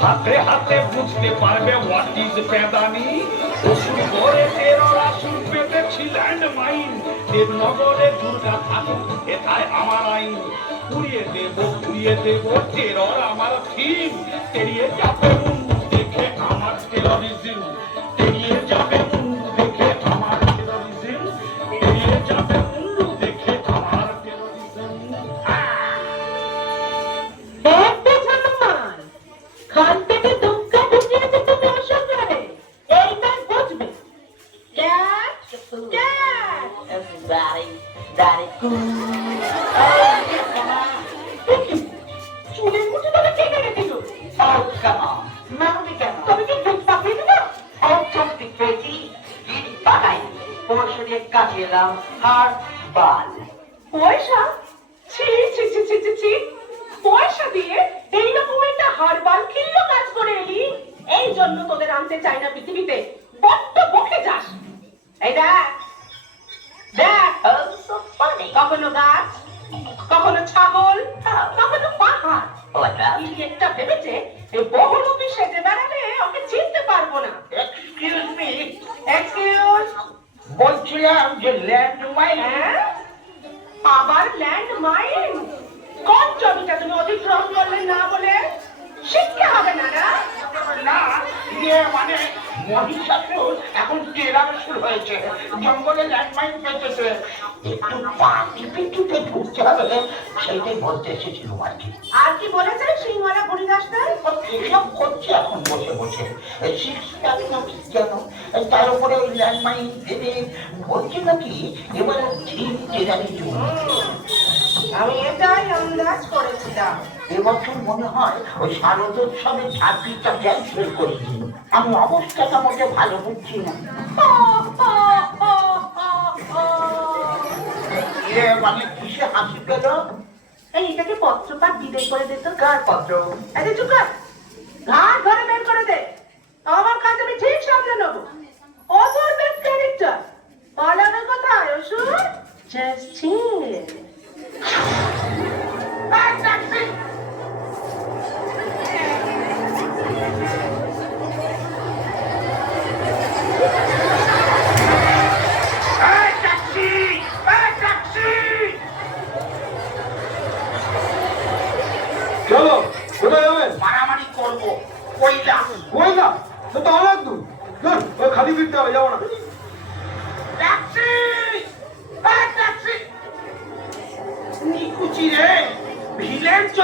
হাতে হাতে বুঝতে পারবে আমার আইন। পুড়িয়ে দেব পুড়িয়ে দেব তের আমার থিম। তেরিয়ে যাবে ক্যাট ক্যাট Everybody, daddy, মুঠি তোকে কে কেটে দিল Oh, come on. মারবি কেন? তবে কি ভূত পাঠিয়ে দিল Oh, don't be crazy. গিরি পাকাই। পরশু দিয়ে কাজে এলাম হার বাল। পয়সা ছি ছি ছি ছি পয়সা দিয়ে এইরকম একটা হারবাল কিল্লো কাজ করে এলি এই জন্য তোদের আনতে চাই না পৃথিবীতে বড্ড বকে যাস দেখ Oh, so funny. কখনো গাছ কখনো ছাগল কখনো পাহাড়? ইনি একটা ভেবেছে এই বহুরূপী সেজে বেড়ালে ওকে চিনতে পারব না। এক্সকিউজ মি এক্সকিউজ বলছিলাম যে ল্যান্ড মাইন আবার ল্যান্ড মাইন কোন জমিটা তুমি অতিক্রম করলে না বলে শিখতে হবে না না না ইয়ে মানে এখন টেরার শুরু হয়েছে। জঙ্গলে পেতেছে। একটু পা টিপে টিপে ঢুকতে হবে। সেইটাই বলতে এসেছিল আর কি। আর কি বলেছেন সিংহরা হরিদাসদার এসব করছে এখন বসে বসে। সিক্স কেন তার উপরে ওই ল্যান্ড মাইন ভেবে বলছে নাকি এবার ঠিক টেরারি জন্য। আমি এটাই আন্দাজ করেছিলাম। এবছর মনে হয় ওই শারদোৎসবে ছাব্বিশটা ক্যান্সেল করে দিন আমি অবস্থাটা মোটে ভালো বুঝছি না। এ মানে কিসে হাসি পেল? এই এটাকে পত্রপাঠ বিদায় করে দে তো। কার পত্র? আরে চুপ কর। ঘাট ধরে বের করে দে। আমার কাজ আমি ঠিক সামলে নেব। অধর্মের ক্যারেক্টার পালাবে কোথায় ওষুধ জাস্ট চিল চলো কোথায় যাবেন? মারামারি করব কইলা। কই না তো অনেক দূর খালি ফিরতে হবে যাব না।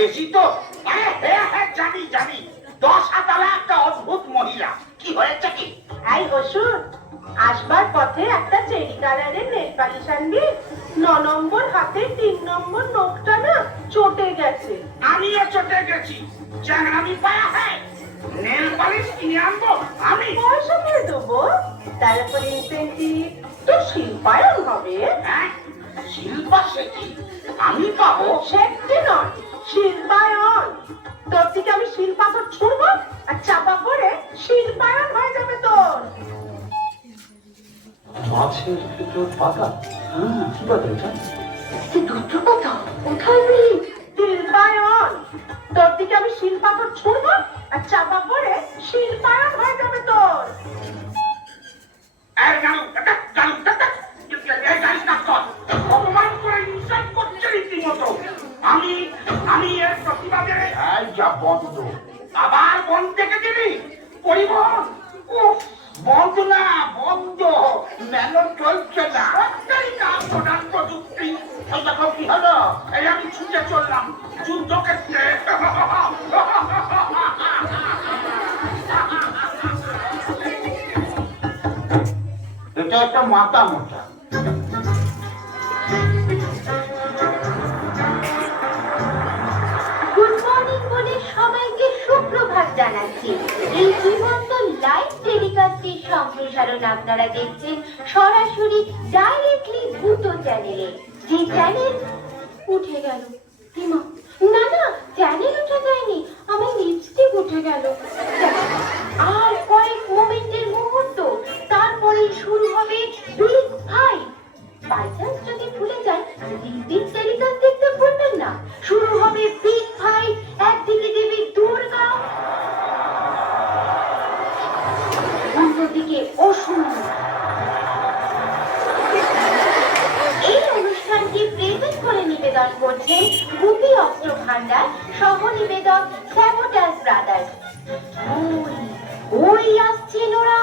বেশি তো? হ্যাঁ হ্যাঁ জানি জানি। দশ হাতালা একটা অদ্ভুত মহিলা। কি হয়েছে কি? এই ওষুধ আসবার পথে একটা চেরি কালারের নেল পালিশ আনবি। ন নম্বর হাতে তিন নম্বর নোকটা না চটে গেছে। আমিও চটে গেছি। চ্যাংরামি পায়া হ্যাঁ নেল পালিশ কিনে আনব আমি। পয়সা দিয়ে দেবো। তারপরে ইনসেন্টিভ তো শিল্পায়ন হবে। হ্যাঁ শিল্পা শেখি আমি পাবো। সেটি নয় শিল্পায়ন তোর থেকে আমি শিল্পাথর ছুড়বো আর চাপা পড়ে শিল্পায়ন হয়ে যাবে তোর। মাছের ভিতর পাতা। হুম কি পাতা এটা? কি দুটো কথা কোথায় নেই শিল্পায়ন তোর দিকে আমি শিল্পাথর ছুড়বো আর চাপা পড়ে শিল্পায়ন হয়ে যাবে তোর। এই গালু, এটা, এই অপমান করে করছে রীতিমতো। আমি আমি এর প্রতিবাদে এই যা বন্ধ আবার বন্ধ থেকে দিবি উফ, বন্ধ না বন্ধ। মেলো চলছে না। একটাই কাজ প্রধান প্রযুক্তি দেখো কি হলো? এই আমি ছুটে চললাম যুদ্ধক্ষেত্রে এটা একটা মাথা মোটা জানাচ্ছি। এই জীবন্ত লাইভ টেলিকাস্টের সম্প্রসারণ আপনারা দেখছেন সরাসরি ডাইরেক্টলি ভূত চ্যানেলে যে চ্যানেল উঠে গেল। হিমা, না না চ্যানেল উঠে যায়নি। আমার লিপস্টিক উঠে গেল। আর কয়েক মোমেন্টের মুহূর্ত তারপরে শুরু হবে বিগ ফাইট বাই চান্স যদি ভুলে দিন দিন টেলিকাস্ট দেখতে ভুলবেন না। শুরু হবে বিগ ফাইট করছেন গুপি অস্ত্র ভান্ডার সহ নিবেদক স্যাবোটাস ব্রাদার্স। ওই আসছেন ওরা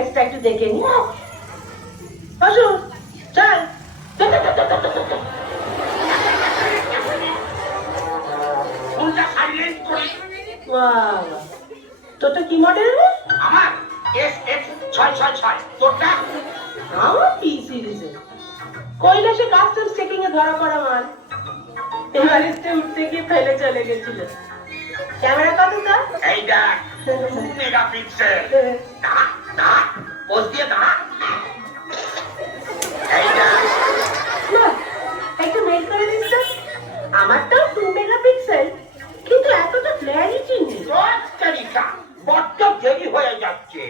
এস একটু দেখে নি। আসুন চল। ফোনটা সাইলেন্ট তোরটা কি মডেল রে? আমার এস এস ছয় ছয় ছয়। তোরটা? আমার পি সিরিজে কৈলাসে কাস্টমস চেকিং এ ধরা পড়া মাল। এভারেস্টে উঠতে গিয়ে ফেলে চলে গেছিল। ক্যামেরা কত তার? এই দেখ মেগা পিক্সেল দাঁড়া দাঁড়া পোজ দিয়ে দাঁড়া। এই দেখ বাহ, একটু মেল করে দিস তো টু মেগাপিক্সেল কিন্তু এতটা ক্ল্যারিটি নেই। বড্ড দেরি হয়ে যাচ্ছে।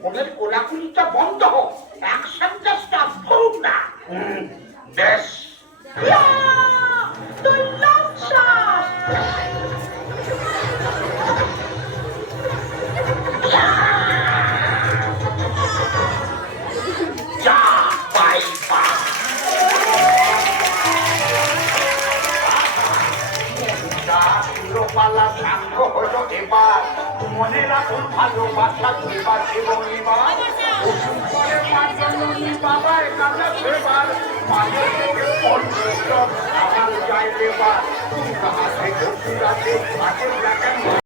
ফোনের কোলাকুলিটা বন্ধ হোক অ্যাকশনটা স্টপ হোক না। বেশ পালা সাক্ষ্য হলো এবার মনে রাখুন ভালোবাসা দুবার এবং এবার ওষুধ করে এবার হাতে দেখেন